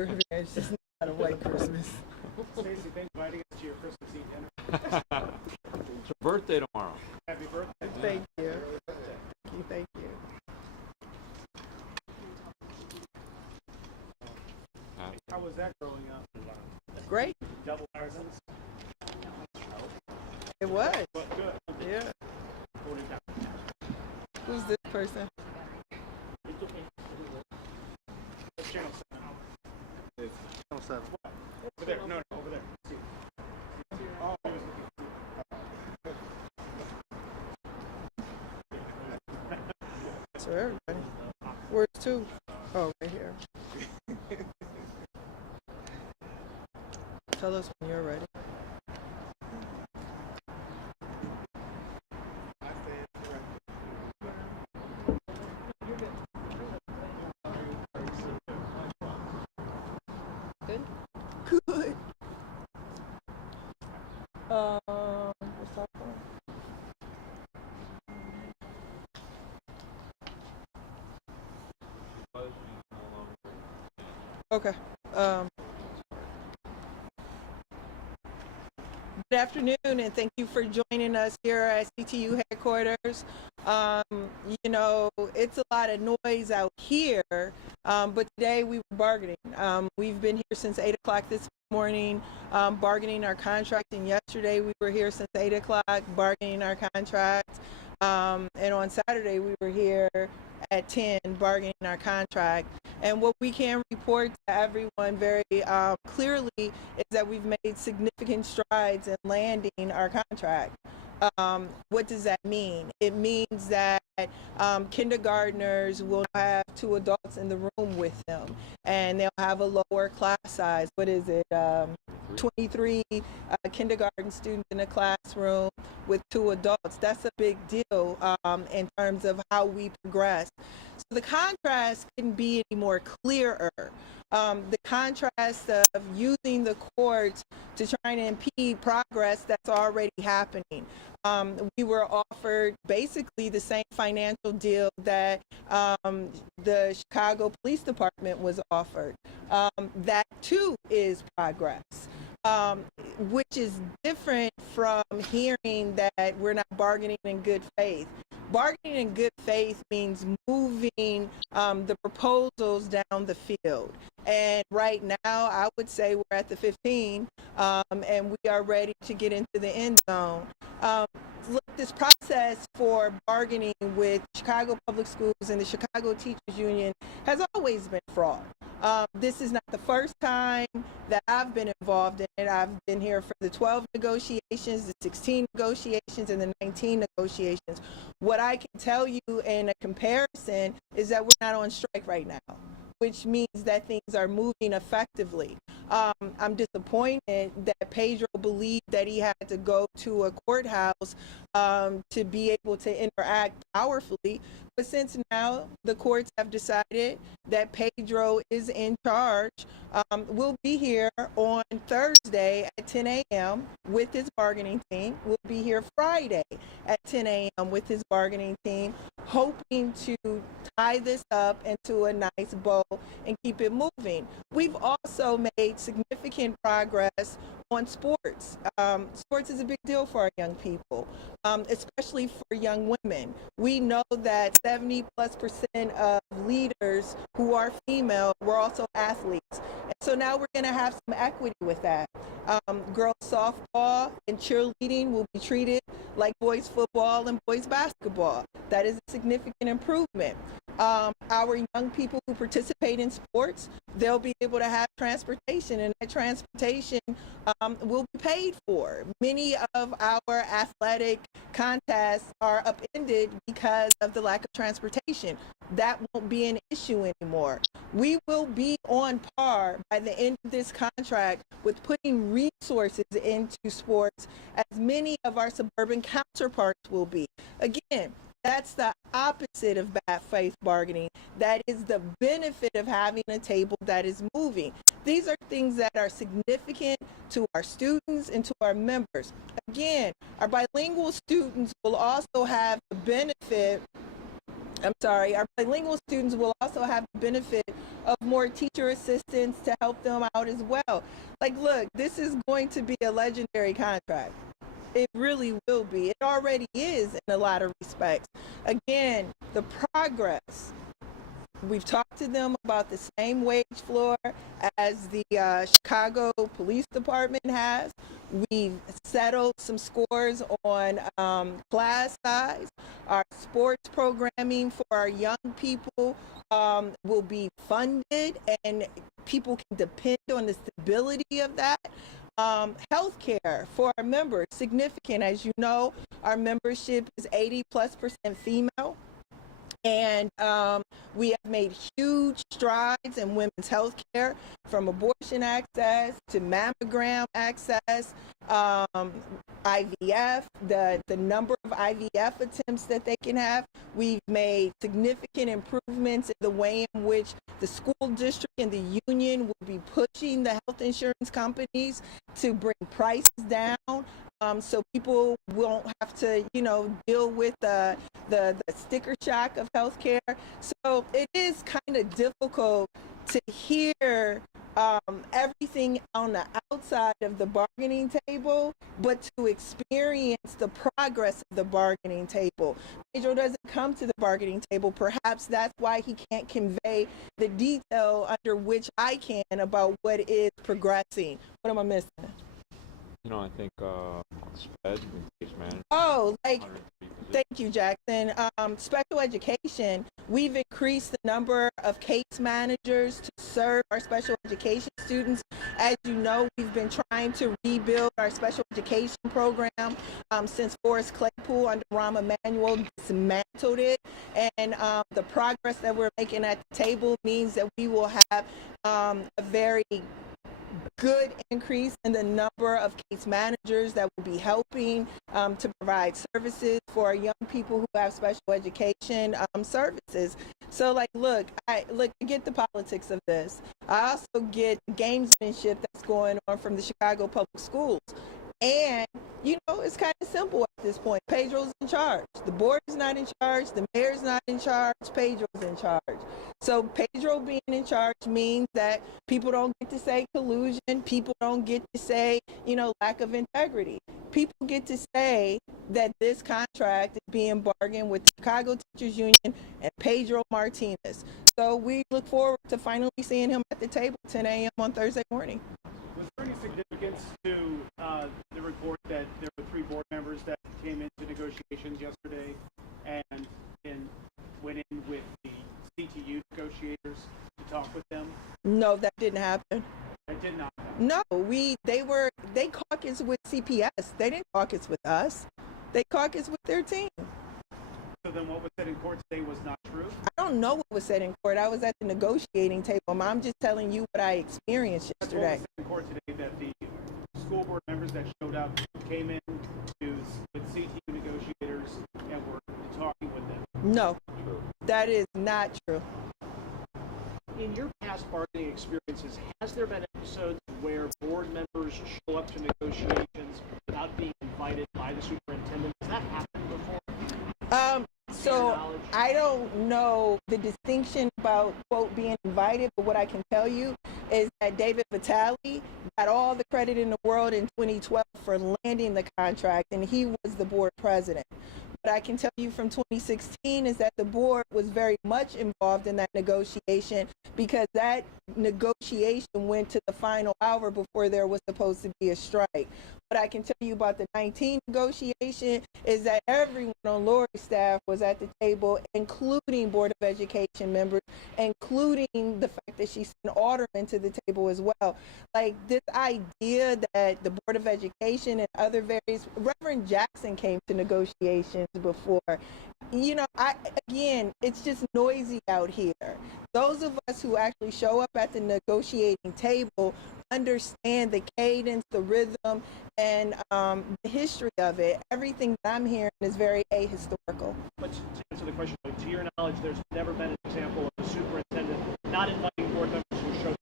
revenge, just not a white Christmas. Stacey, thanks for inviting us to your Christmas Eve dinner. It's your birthday tomorrow. Happy birthday. Thank you. Thank you. How was that growing up? Great. Double presents? It was. But good. Yeah. Hold it down. Who's this person? It's Channel 7. Channel 7. Over there. No, over there. See. Oh, he was looking. It's for everybody. Where's two? Oh, right here. Tell us when you're ready. Good? Good. What's that for? Okay. Good afternoon, and thank you for joining us here at CTU headquarters. You know, it's a lot of noise out here, but today we were bargaining. We've been here since 8 o'clock this morning, bargaining our contract, and yesterday we were here since 8 o'clock bargaining our contract, and on Saturday we were here at 10 bargaining our contract. And what we can report to everyone very clearly is that we've made significant strides in landing our contract. What does that mean? It means that kindergartners will have 2 adults in the room with them, and they'll have a lower class size. What is it? 23 kindergarten students in a classroom with 2 adults. That's a big deal in terms of how we progress. So the contrast couldn't be any more clearer. The contrast of using the courts to try and impede progress that's already happening. We were offered basically the same financial deal that the Chicago Police Department was offered. That too is progress. Which is different from hearing that we're not bargaining in good faith. Bargaining in good faith means moving the proposals down the field. And right now, I would say we're at the 15, and we are ready to get into the end zone. Look, this process for bargaining with Chicago Public Schools and the Chicago Teachers Union has always been fraught. This is not the first time that I've been involved in it. I've been here for the 12 negotiations, the 16 negotiations, and the 19 negotiations. What I can tell you in a comparison is that we're not on strike right now, which means that things are moving effectively. I'm disappointed that Pedro believed that he had to go to a courthouse to be able to interact powerfully. But since now the courts have decided that Pedro is in charge, we'll be here on Thursday at 10 a.m. with his bargaining team. We'll be here Friday at 10 a.m. with his bargaining team, hoping to tie this up into a nice bow and keep it moving. We've also made significant progress on sports. Sports is a big deal for our young people, especially for young women. We know that 70+% of leaders who are female were also athletes. And so now we're going to have some equity with that. Girls softball and cheerleading will be treated like boys football and boys basketball. That is a significant improvement. Our young people who participate in sports, they'll be able to have transportation, and that transportation will be paid for. Many of our athletic contests are upended because of the lack of transportation. That won't be an issue anymore. We will be on par by the end of this contract with putting resources into sports as many of our suburban counterparts will be. Again, that's the opposite of bad faith bargaining. That is the benefit of having a table that is moving. These are things that are significant to our students and to our members. Again, our bilingual students will also have the benefit our bilingual students will also have the benefit of more teacher assistants to help them out as well. Like, look, this is going to be a legendary contract. It really will be. It already is in a lot of respects. Again, the progress. We've talked to them about the same wage floor as the Chicago Police Department has. We've settled some scores on class size. Our sports programming for our young people will be funded, and people can depend on the stability of that. Healthcare for our members, significant. As you know, our membership is 80+% female. And we have made huge strides in women's health care, from abortion access to mammogram access, IVF, the number of IVF attempts that they can have. We've made significant improvements in the way in which the school district and the union will be pushing the health insurance companies to bring prices down. So people won't have to, deal with the sticker shock of healthcare. So it is kind of difficult to hear everything on the outside of the bargaining table, but to experience the progress of the bargaining table. Pedro doesn't come to the bargaining table. Perhaps that's why he can't convey the detail under which I can about what is progressing. What am I missing? I think SPED, case manager. Oh, 103 thank you, Jackson. Special education, we've increased the number of case managers to serve our special education students. As you know, we've been trying to rebuild our special education program since Forrest Claypool under Rahm Emanuel dismantled it. And the progress that we're making at the table means that we will have a very good increase in the number of case managers that will be helping to provide services for our young people who have special education services. So, look, I get the politics of this. I also get gamesmanship that's going on from the Chicago Public Schools. And, it's kind of simple at this point. Pedro's in charge. The board is not in charge. The mayor's not in charge. Pedro's in charge. So Pedro being in charge means that people don't get to say collusion. People don't get to say, lack of integrity. People get to say that this contract is being bargained with the Chicago Teachers Union and Pedro Martinez. So we look forward to finally seeing him at the table 10 a.m. on Thursday morning. Was there any significance to the report that there were 3 board members that came into negotiations yesterday and went in with the CTU negotiators to talk with them? No, that didn't happen. That did not happen. No, they caucused with CPS. They didn't caucus with us. They caucused with their team. So then what was said in court today was not true? I don't know what was said in court. I was at the negotiating table. I'm just telling you what I experienced yesterday. What was said in court today, that the school board members that showed up came in with CTU negotiators and were talking with them? No, that is not true. In your past bargaining experiences, has there been episodes where board members show up to negotiations without being invited by the superintendent? Has that happened before? So I don't know the distinction about, quote, being invited, but what I can tell you is that David Vitale got all the credit in the world in 2012 for landing the contract, and he was the board president. What I can tell you from 2016 is that the board was very much involved in that negotiation, because that negotiation went to the final hour before there was supposed to be a strike. What I can tell you about the 19 negotiation is that everyone on Lori's staff was at the table, including Board of Education members, including the fact that she sent aldermen to the table as well. Like, this idea that the Board of Education and other various, Reverend Jackson came to negotiations before. It's just noisy out here. Those of us who actually show up at the negotiating table understand the cadence, the rhythm, and the history of it. Everything that I'm hearing is very ahistorical. But to answer the question, to your knowledge, there's never been an example of a superintendent not inviting board members who showed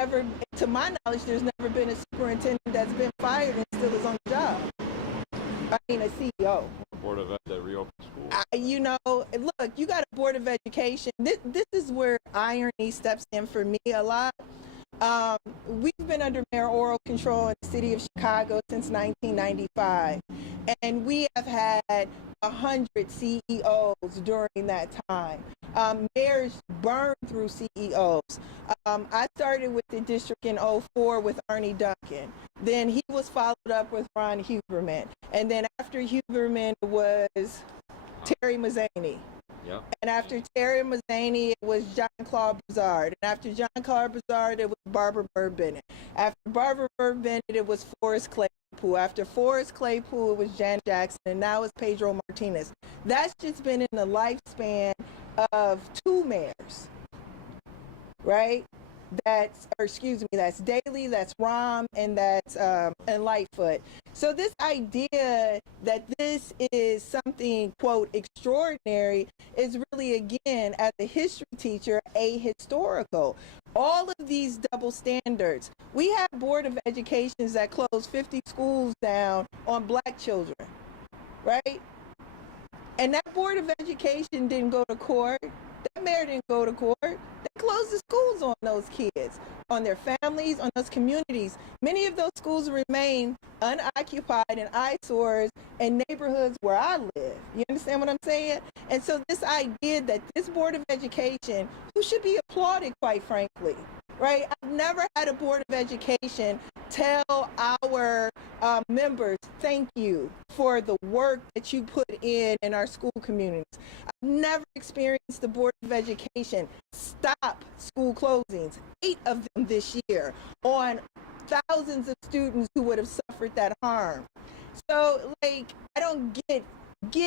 up. To my knowledge, there's never been a superintendent that's been fired and still is on the job. I mean, a CEO. Board of Ed that reopened schools. You know, look, you got a Board of Education. This is where irony steps in for me a lot. We've been under mayoral control in the city of Chicago since 1995, and we have had 100 CEOs during that time. Mayors burned through CEOs. I started with the district in '04 with Arnie Duncan. Then he was followed up with Ron Huberman. And then after Huberman was Terry Mazzani. Yep. And after Terry Mazzani, it was John Claude Broussard. And after John Claude Broussard, it was Barbara Bird Bennett. After Barbara Bird Bennett, it was Forrest Claypool. After Forrest Claypool, it was Janet Jackson. And now it's Pedro Martinez. That's just been in the lifespan of 2 mayors, right? That's Daley, that's Rahm, and that's and Lightfoot. So this idea that this is something, quote, extraordinary is really, again, as a history teacher, ahistorical. All of these double standards. We have Board of Educations that close 50 schools down on black children, right? And that Board of Education didn't go to court. That mayor didn't go to court. They closed the schools on those kids, on their families, on those communities. Many of those schools remain unoccupied and eyesores in neighborhoods where I live. You understand what I'm saying? And so this idea that this Board of Education, who should be applauded, quite frankly, right? I've never had a Board of Education tell our members, thank you for the work that you put in our school communities. I've never experienced the Board of Education stop school closings, 8 of them this year, on thousands of students who would have suffered that harm. So, like, I don't get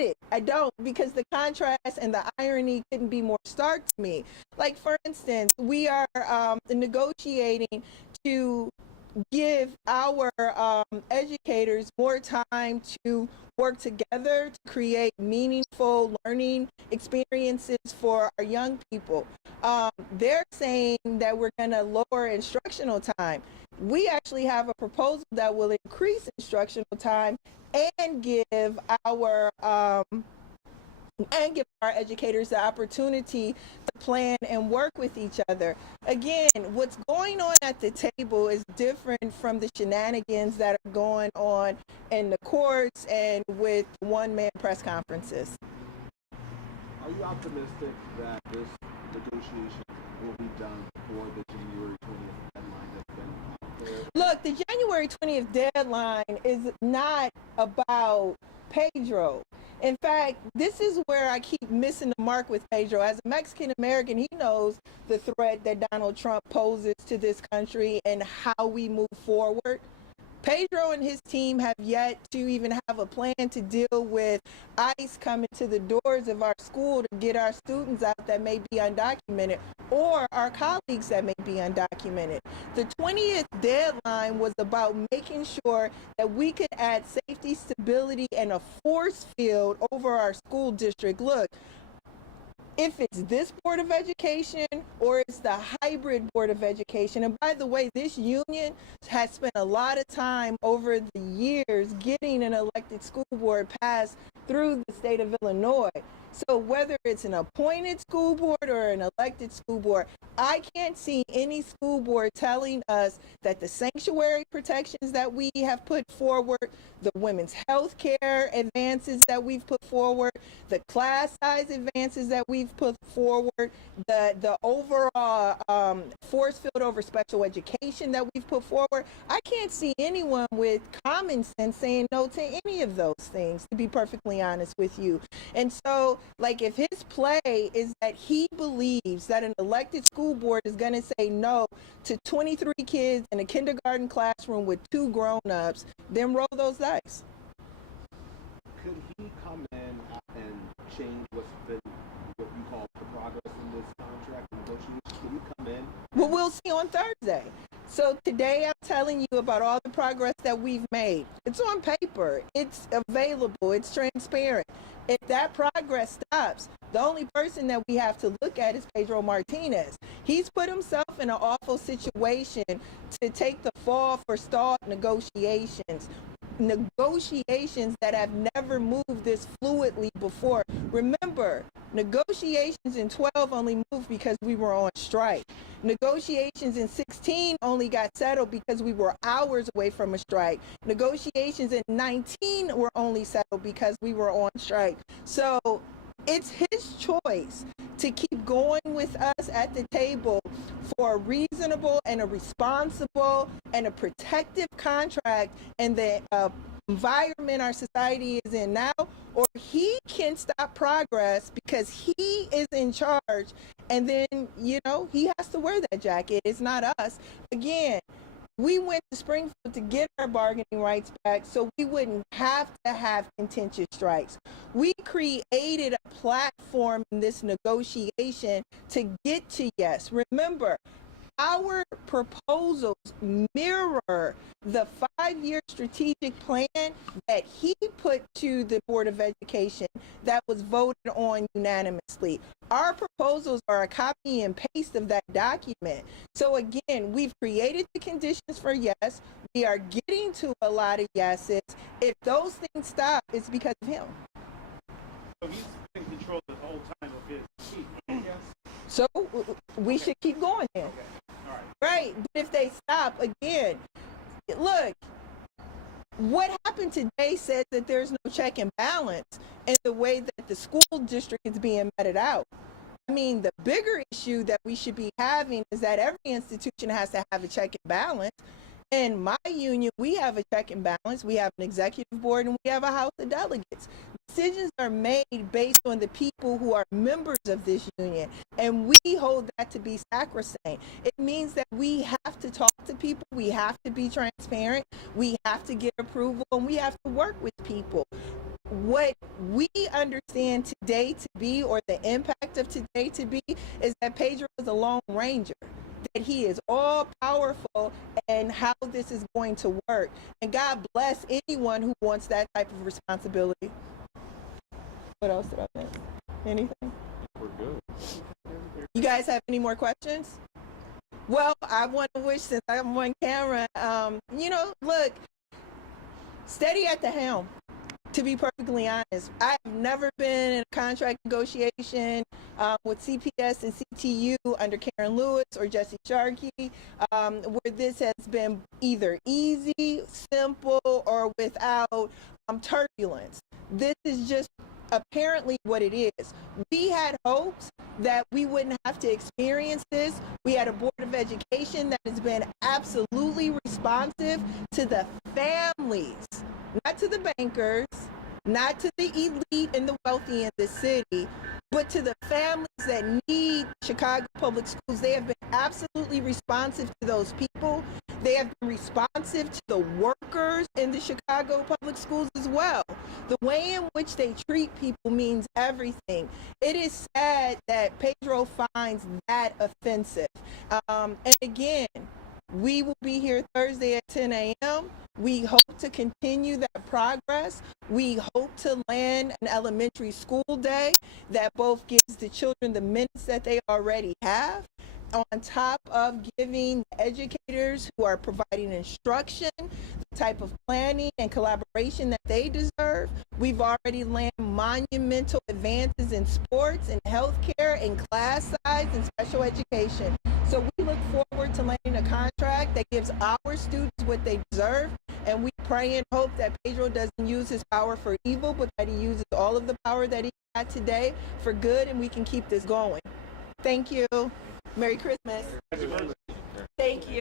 it. I don't, because the contrast and the irony couldn't be more stark to me. Like, for instance, we are negotiating to give our educators more time to work together to create meaningful learning experiences for our young people. They're saying that we're going to lower instructional time. We actually have a proposal that will increase instructional time and give our educators the opportunity to plan and work with each other. Again, what's going on at the table is different from the shenanigans that are going on in the courts and with one-man press conferences. Are you optimistic that this negotiation will be done before the January 20th deadline that's been out there? Look, the January 20th deadline is not about Pedro. In fact, this is where I keep missing the mark with Pedro. As a Mexican American, he knows the threat that Donald Trump poses to this country and how we move forward. Pedro and his team have yet to even have a plan to deal with ICE coming to the doors of our school to get our students out that may be undocumented, or our colleagues that may be undocumented. The 20th deadline was about making sure that we could add safety, stability, and a force field over our school district. Look, if it's this Board of Education or it's the hybrid Board of Education. And by the way, this union has spent a lot of time over the years getting an elected school board passed through the state of Illinois. So whether it's an appointed school board or an elected school board, I can't see any school board telling us that the sanctuary protections that we have put forward, the women's health care advances that we've put forward, the class size advances that we've put forward, the overall force field over special education that we've put forward, I can't see anyone with common sense saying no to any of those things, to be perfectly honest with you. And so, like, if his play is that he believes that an elected school board is going to say no to 23 kids in a kindergarten classroom with 2 grown-ups, then roll those dice. Could he come in and change what you call the progress in this contract negotiation? Could he come in? Well, we'll see on Thursday. So today I'm telling you about all the progress that we've made. It's on paper. It's available. It's transparent. If that progress stops, the only person that we have to look at is Pedro Martinez. He's put himself in an awful situation to take the fall for stalled negotiations. negotiations that have never moved this fluidly before. Remember, negotiations in 12 only moved because we were on strike. Negotiations in 16 only got settled because we were hours away from a strike. Negotiations in 19 were only settled because we were on strike. So it's his choice to keep going with us at the table for a reasonable and a responsible and a protective contract in the environment our society is in now, or he can stop progress because he is in charge, and then, you know, he has to wear that jacket. It's not us. Again, we went to Springfield to get our bargaining rights back so we wouldn't have to have contentious strikes. We created a platform in this negotiation to get to yes. Remember, our proposals mirror the 5-year strategic plan that he put to the Board of Education that was voted on unanimously. Our proposals are a copy and paste of that document. So again, we've created the conditions for yes. We are getting to a lot of yeses. If those things stop, it's because of him. So he's in control the whole time of his seat, I guess? So we should keep going then. Okay. All right. Right, but if they stop, again, look, what happened today says that there's no check and balance in the way that the school district is being meted out. I mean, the bigger issue that we should be having is that every institution has to have a check and balance. In my union, we have a check and balance. We have an executive board and we have a House of Delegates. Decisions are made based on the people who are members of this union, and we hold that to be sacrosanct. It means that we have to talk to people, we have to be transparent, we have to get approval, and we have to work with people. What we understand today to be, or the impact of today to be, is that Pedro is a lone ranger, that he is all powerful and how this is going to work. And God bless anyone who wants that type of responsibility. What else did I miss? Anything? We're good. You guys have any more questions? Well, I want to wish, since I'm on camera, you know, look, steady at the helm. To be perfectly honest, I've never been in a contract negotiation with CPS and CTU under Karen Lewis or Jesse Sharkey, where this has been either easy, simple, or without turbulence. This is just apparently what it is. We had hopes that we wouldn't have to experience this. We had a Board of Education that has been absolutely responsive to the families, not to the bankers, not to the elite and the wealthy in the city, but to the families that need Chicago Public Schools. They have been absolutely responsive to those people. They have been responsive to the workers in the Chicago Public Schools as well. The way in which they treat people means everything. It is sad that Pedro finds that offensive. And again, we will be here Thursday at 10 a.m. We hope to continue that progress. We hope to land an elementary school day that both gives the children the minutes that they already have, on top of giving educators who are providing instruction the type of planning and collaboration that they deserve. We've already landed monumental advances in sports and healthcare and class size and special education. So we look forward to landing a contract that gives our students what they deserve, and we pray and hope that Pedro doesn't use his power for evil, but that he uses all of the power that he got today for good, and we can keep this going. Thank you. Merry Christmas. Thank you.